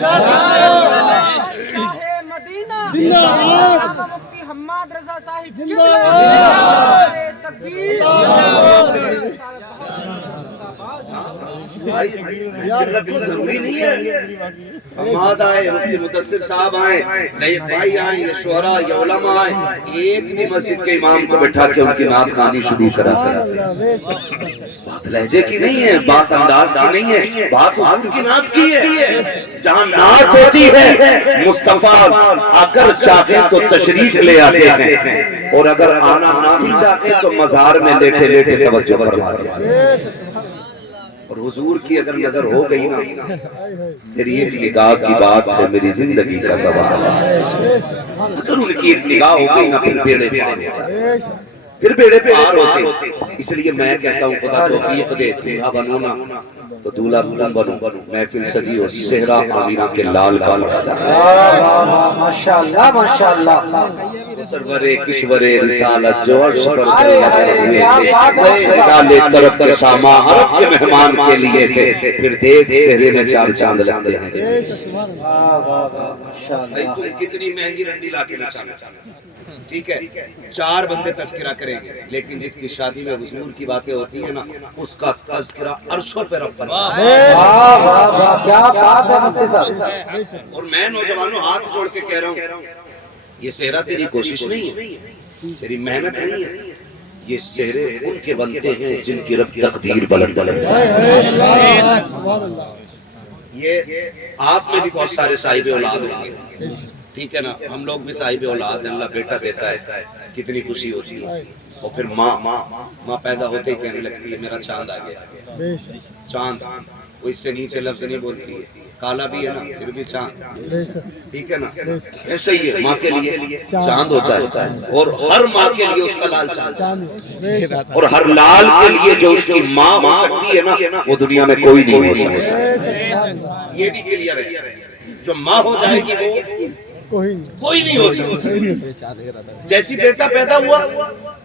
شاہ مدینہ زندہ باد، علامہ مفتی حماد رضا صاحب زندہ باد، نعرہ تکبیر ضروری نہیں ہے حماد آئے، مفتی مدثر صاحب آئے، نیک بھائی آئیں، یا شعراء یا علماء آئیں، ایک بھی مسجد کے امام کو بٹھا کے ان کی نعت خوانی شروع کراتا ہے۔ بات لہجے کی نہیں ہے، بات انداز کی نہیں ہے، بات حضور کی نعت کی ہے۔ جہاں نعت ہوتی ہے مصطفیٰ اگر چاہے تو تشریف لے آتے ہیں، اور اگر آنا نہ بھی چاہتے تو مزار میں لیٹے لیٹے توجہ فرما دیتے۔ اور حضور کی اگر نظر ہو گئی نا، میری ایک نگاہ کی بات ہے، میری زندگی کا سوال ہے۔ اگر ان کی ایک نگاہ ہو گئی نا، پھر بیڑے پار ہو جاتے، پھر بیڑے پار ہوتے۔ اس لیے میں کہتا ہوں خدا توفیق دے، دولہا بنو نا تو دولہا تم بنو، محفل سجی ہو صحرا آمینہ کے لال کا پڑا جاتا ہے۔ ماشاءاللہ ماشاءاللہ سرور کشور رسالت جو عرش پر لگے ہوئے تھے، ڈالے طرف کے ساما عرب کے مہمان کے لیے تھے، پھر دیکھ سہرے میں چار چاند لگتے ہیں۔ بھائی تم کتنی مہنگی رنڈی لا کے نچانا، ٹھیک ہے، چار بندے تذکرہ کریں گے، لیکن جس کی شادی میں حضور کی باتیں ہوتی ہیں نا، اس کا تذکرہ عرشوں پہ رب فرما۔ کیا بات ہے مفتی صاحب۔ اور میں نوجوانوں ہاتھ جوڑ کے کہہ رہا ہوں، یہ صحرا تیری کوشش نہیں ہے، تیری محنت نہیں ہے، یہ صحرے ان کے بنتے ہیں جن کی رب تقدیر بلند بلند ہے۔ یہ آپ میں بھی بہت سارے صاحب اولاد ہوں گے، ٹھیک ہے نا، ہم لوگ بھی صاحب اولاد ہیں، اللہ بیٹا دیتا ہے، کتنی خوشی ہوتی ہے۔ اور پھر ماں پیدا ہوتے ہی کہنے لگتی ہے میرا چاند آ گیا، چاند، وہ اس سے نیچے لفظ نہیں بولتی ہے، کالا بھی ہے نا پھر بھی چاند، ٹھیک ہے نا، ایسے ہی ہے ماں کے لیے چاند ہوتا ہے، اور ہر ماں کے لیے اس کا لال چاند، اور ہر لال کے لیے جو اس کی ماں ہو سکتی ہے نا، وہ دنیا میں کوئی نہیں ہو سکتا۔ یہ بھی کلیئر ہے، جو ماں ہو جائے گی وہ کوئی نہیں ہو سکتا۔ جیسی بیٹا پیدا ہوا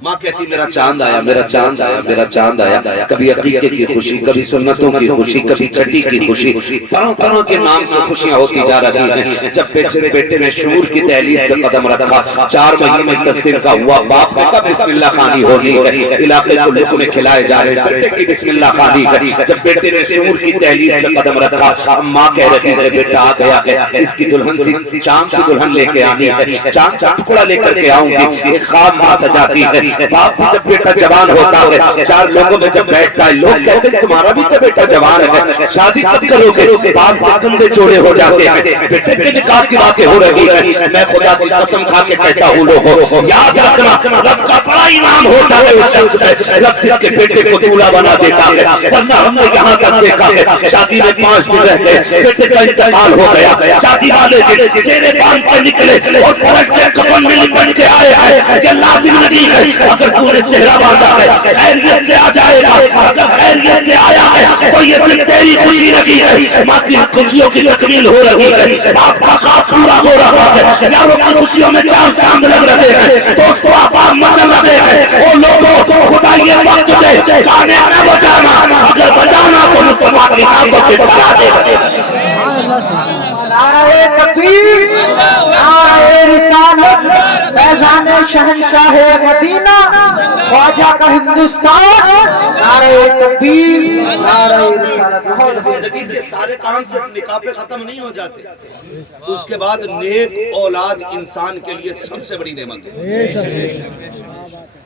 ماں کہتی میرا چاند آیا، میرا چاند آیا، میرا چاند آیا، کبھی عقیقے کی خوشی، کبھی سنتوں کی خوشی، کبھی چھٹی کی خوشی، طرح طرح کے نام سے خوشیاں ہوتی جا رہی ہیں۔ جب بیٹے نے شعور کی دہلیز پہ قدم رکھا، 4 مہینے تصدیق کا ہوا، باپ نے کہا بسم اللہ خوانی ہونی ہے، علاقے کو لقمے کھلائے جا رہے ہیں، بیٹے کی بسم اللہ خوانی ہے۔ جب بیٹے نے شعور کی دہلیز پہ قدم رکھا، ماں کہہ رہی ہے بیٹا آ گیا ہے، اس کی دلہن سی چاند سی دلہن لے کے آنی ہے، چاند کا ٹکڑا لے کر کے آؤں گی، ایک خواب ماں سجاتی ہے۔ باپ بھی جب بیٹا جوان ہوتا ہے، 4 لوگوں میں جب بیٹھتا ہے، لوگ کہتے ہیں تمہارا بھی تو بیٹا جوان ہے، شادی کب کرو گے؟ باپ کے کندھے چوڑے ہو جاتے ہیں، بیٹے کے نکاح کی باتیں ہو رہی ہیں۔ میں خدا کی قسم کھا کے کہتا ہوں لوگوں، یاد رکھنا رب کا بڑا انعام ہوتا ہے اس شخص پہ، رب جس کے بیٹے کو دولہا بنا دیتا ہے۔ ورنہ ہم نے یہاں تک دیکھا ہے، شادی میں 5 دن رہ گئے، بیٹے کا انتقال ہو گیا، شادی والے دن چہرے باندھ کے نکلے اور پلٹ کے کفن میں لپٹ کے آئے ہیں۔ یہ لازم نہیں ہے، اگر تو نے صحرا باندھا ہے خیریت سے آ جائے گا، اگر خیریت سے آیا ہے تو یہ صرف تیری خوشی نہیں ہے، ماں کی خوشیوں کی تکمیل ہو رہی ہے، باپ کا خواب پورا ہو رہا ہے، یاروں کی خوشیوں میں چاند چاند لگ رہے ہیں، دوستوں آباد مچل رہے ہیں۔ او لوگوں، خدا یہ وقت دے گانے نہ بجانا، اگر بجانا تو مصطفیٰ کی ناموں سے بجا دے۔ نعرہ تکبیر، نعرہ رسالت، فیضان شہنشاہ مدینہ، خواجہ کا ہندوستان، نعرہ تکبیر، نعرہ رسالت۔ زندگی کے سارے کام صرف نکاح پہ ختم نہیں ہو جاتے، اس کے بعد نیک اولاد انسان کے لیے سب سے بڑی نعمت ہے۔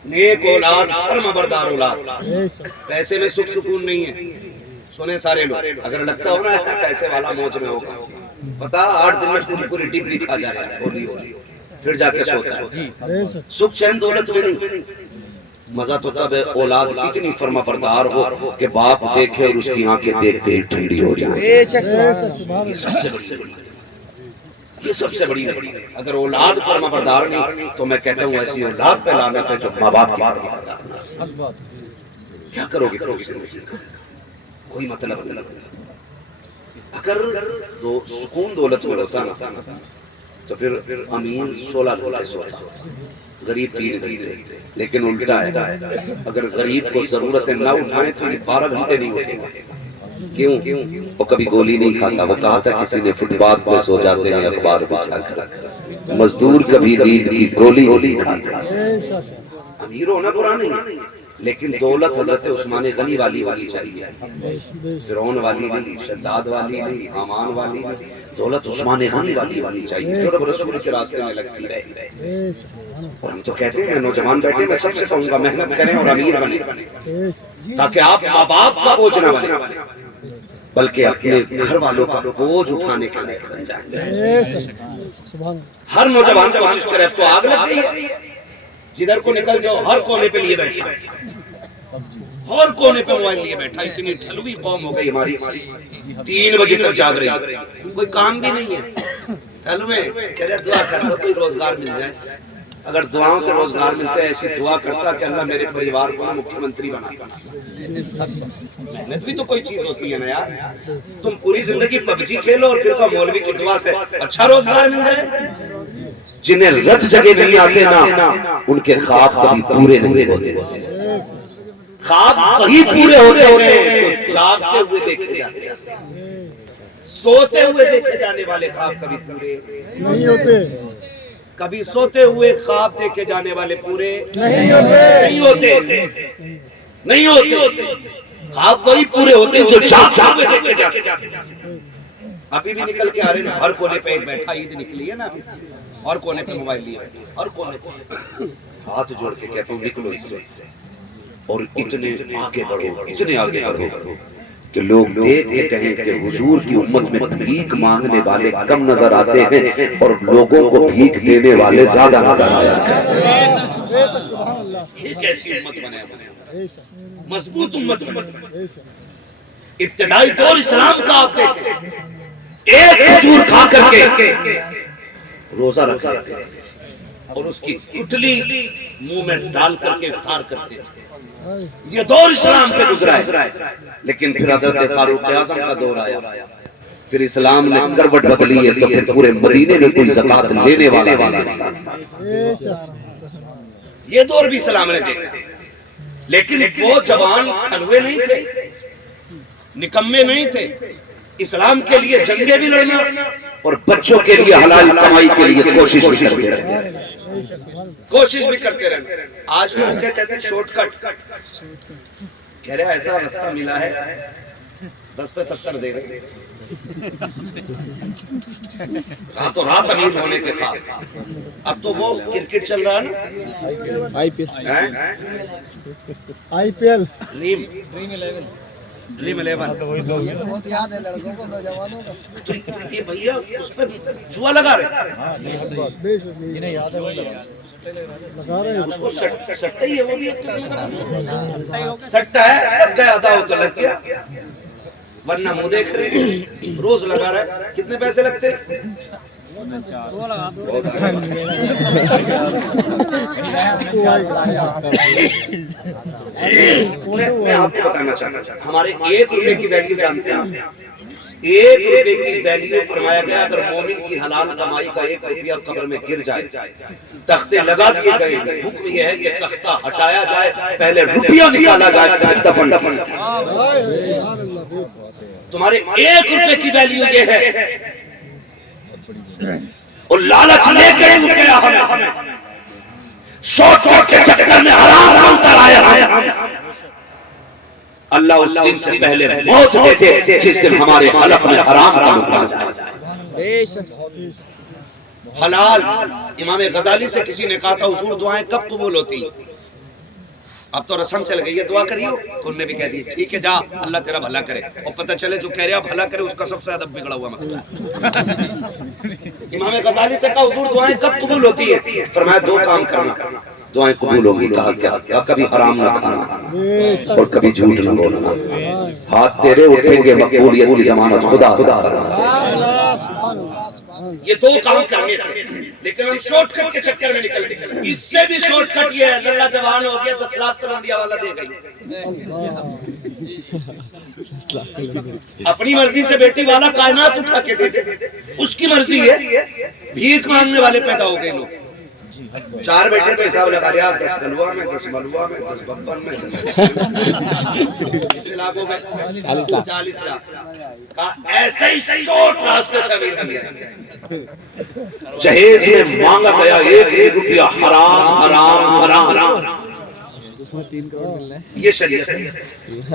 نیک اولاد، فرما بردار اولاد، پیسے میں سکھ سکون نہیں ہے۔ سنیں سارے لوگ، اگر لگتا ہو نا پیسے والا موج میں ہوگا، پتا 8 دن میں پوری ڈبری کھا جا رہا ہے، ہولی پھر جا کے سوتا ہے۔ سکھ چین دولت میں نہیں، مزہ تو تب ہے اولاد اتنی فرما بردار ہو کہ باپ دیکھے اور اس کی آنکھیں دیکھتے ہی ٹھنڈی ہو جائیں۔ یہ سب سے بڑی نعمت ہے، یہ سب سے بڑی نعمت ہے۔ اگر اولاد فرما بردار نہیں تو میں کہتا ہوں ایسی اولاد پہ لعنت ہے جو ماں باپ کی فرما بردار نہیں۔ کیا کرو گے زندگی کا؟ کوئی مطلب نہیں۔ اگر سکون دولت میں ہوتا نا تو پھر امیر 16 گھنٹے سوتا، غریب 3 گھنٹے، لیکن الٹا ہے، اگر غریب کو ضرورتیں نہ اٹھائیں تو یہ 12 گھنٹے نہیں اٹھے گا۔ کیوں؟ وہ کبھی گولی نہیں کھاتا. وہ کہا تھا کسی نے فٹ پاتھ پہ سو جاتے ہیں اخبار بچھا کر, مزدور کبھی نیند کی گولی نہیں کھاتا. امیر ہونا برا نہیں, لیکن دولت حضرت عثمان غنی والی ہونی چاہیے, فرعون والی نہیں, شداد والی نہیں, حامان والی نہیں. دولت عثمان غنی والی ہونی چاہیے جو رب رسول کے راستے میں لگتی رہے. اور ہم تو کہتے ہیں, نوجوان بیٹھے, میں سب سے کہوں گا محنت کریں اور امیر بنیں, تاکہ آپ ماں باپ کا بوجھ نہ بنیں بلکہ اپنے گھر والوں کا بوجھ اٹھانے کے لیے بن جائیں. ہر نوجوان کوشش کرے. اب تو آگ لگ گئی ہے, جدھر کو نکل جاؤ ہر کونے پہ لیے بیٹھا, ہر کونے پہ موبائل لیے بیٹھا. اتنی ٹھلوی قوم ہو گئی ہماری, 3 بجے تک جاگ رہی ہے, کوئی کام بھی نہیں ہے. ٹھلوے کہہ رہے دعا کر دو کوئی روزگار مل جائے. اگر دعاؤں سے روزگار ملتا ہے, ایسی دعا کرتا کہ اللہ میرے پریوار کو مکھی منتری بنا. محنت بھی تو کوئی چیز ہوتی ہے نا یار. تم پوری زندگی پبجی کھیلو اور پھر مولوی کی دعا سے اچھا روزگار مل جائے. جنہیں رت جگہ نہیں آتے نا, ان کے خواب کبھی پورے نہیں ہوتے. خواب وہی پورے ہوتے ہیں جو جاگتے ہوئے دیکھے جاتے ہیں. سوتے ہوئے دیکھے جانے والے خواب کبھی پورے نہیں ہوتے. کبھی سوتے ہوئے خواب دیکھے جانے والے پورے نہیں ہوتے. خواب وہی پورے ہوتے ہیں جو جاگتے ہوئے دیکھے جاتے ہیں. ابھی بھی نکل کے آ رہے ہیں, ہر کونے پہ ایک بیٹھا, عید نکلی ہے نا ابھی, اور کونے پہ موبائل لیے بیٹھے, اور کونے پہ. ہاتھ جوڑ کے کہتا ہوں نکلو اس سے اور اتنے آگے بڑھو, اتنے آگے بڑھو کہ لوگ دیکھ کے کہیں کہ حضور کی امت میں بھیک مانگنے والے کم نظر آتے ہیں اور لوگوں کو بھیک دینے والے زیادہ نظر آیا کرتے ہیں. ایک ایسی امت بنے, مضبوط امت بنے. ابتدائی دور اسلام کا آپ دیکھیں, ایک کھجور کھا کر کے روزہ رکھ لیتے تھے اور اس کی گٹھلی منہ میں ڈال کر کے افطار کرتے تھے. یہ دور اسلام پہ گزرا ہے. لیکن پھر حضرت فاروق اعظم کا دور آیا, پھر اسلام نے کروٹ بدلی ہے, تو پھر پورے مدینے میں کوئی زکات لینے والا نہیں ملتا تھا. یہ دور بھی اسلام نے دیکھا, لیکن وہ جوان ٹھلوے نہیں تھے, نکمے نہیں تھے. اسلام کے لیے جنگیں بھی لڑنا اور بچوں کے لیے حلال کمائی کے لیے کوشش بھی کرتے رہنا. آج لوگ کیا کہتے ہیں شارٹ کٹ, کہہ رہے ایسا رستہ ملا ہے 10 پہ 70 دے رہے, راتوں رات امیر ہونے کے خواب. اب تو وہ کرکٹ چل رہا ہے نا, آئی پی ایل, ڈریم 11, تو یہ بھیا اس پہ جوا لگا رہے, اس کو سٹا ہی ہے, وہ بھی سٹا ہے, لگ گیا آدھا ہو تو لگ گیا, ورنہ منہ دیکھ رہے روز لگا رہا ہے. کتنے پیسے لگتے؟ میں آپ کو بتانا چاہتا ہوں, ہمارے 1 روپے کی ویلیو جانتے ہیں؟ 1 روپے کی ویلیو فرمایا گیا اگر مومن کی حلال کمائی کا 1 روپیہ قبر میں گر جائے, تختے لگا دیے گئے, حکم یہ ہے کہ تختہ ہٹایا جائے, پہلے روپیہ نکالا جائے, پھر دفن کیا جائے. تمہارے 1 روپے کی ویلیو یہ ہے, اور لالچ لے کے اٹھ گیا ہمیں, شارٹ کٹ کے چکر میں حرام کا اتر آیا. اللہ اس دن سے پہلے موت دے دے جس دن ہمارے حلق میں حرام کا لقمہ جائے. حلال. امام غزالی سے کسی نے کہا تھا حضور دعائیں کب قبول ہوتی؟ اب تو رسم چل گئی ہے, دعا کریو. انہوں نے بھی کہہ دی ٹھیک ہے جا, اللہ تیرا بھلا کرے. اور پتہ چلے جو کہہ رہا بھلا کرے اس کا سب سے ادب بگڑا ہوا مسئلہ ہے. امام غزالی سے کہا حضور دعائیں کب قبول ہوتی ہے؟ فرمایا 2 کام کرنا, دعائیں قبول ہوگی. کہا کیا؟ کبھی حرام نہ کھانا اور کبھی جھوٹ نہ بولنا. ہاتھ تیرے اٹھیں گے, مقبولیت کی ضمانت خدا عطا کرنا. یہ 2 کام کرنے تھے, لیکن ہم شارٹ کٹ کے چکر میں نکل گئے. اس سے بھی شارٹ کٹ یہ ہے, اللہ جوان ہو گیا 10 لاکھ تلوانڈیا والا دے گئی. اپنی مرضی سے بیٹی والا کائنات اٹھا کے دے دے, اس کی مرضی ہے. بھیک مانگنے والے پیدا ہو گئے لوگ, 4 بیٹے تو حساب لگا لیا 10 کلوا میں 10 ملوا میں 10 ببن میں 10 لاکھوں میں 40 لاکھ کا ایسے ہی شورٹ راستے سے امیر بن گیا. جہیز میں مانگا گیا 1 روپیہ حرام حرام حرام حرام. اس میں 3 کروڑ مل رہے ہیں. یہ شریعت ہے,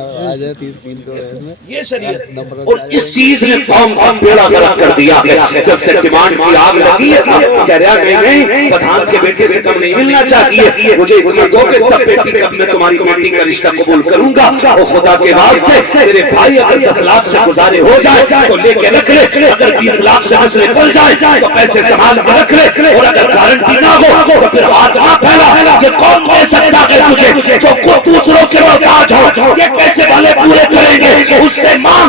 آ جائے 3 کروڑ ہے اس میں. یہ شریعت. اور اس چیز نے قوم کا بیڑا غرق کر دیا ہے. جب سے ڈیمانڈ کی آگ لگی ہے کہہ رہا نہیں پٹھان کے بیٹے سے کم نہیں ملنا چاہیے, مجھے اتنا دو کہ تب بیٹی کب میں تمہاری بیٹی کا رشتہ قبول کروں گا. اور خدا کے واسطے میرے بھائی اگر 10 لاکھ سے گزارے ہو جائے تو لے کے رکھ لے, اگر 20 لاکھ سے نسل نکل جائے تو پیسے سنبھال کے رکھ لے, اور اگر گارنٹی نہ ہو تو پھر ہاتھ نہ پھیلا. یہ کون دے سکتا ہے تجھے جو دوسروں کے محتاج ہو؟ یہ پیسے والے پورے کریں گے, اس سے مانگ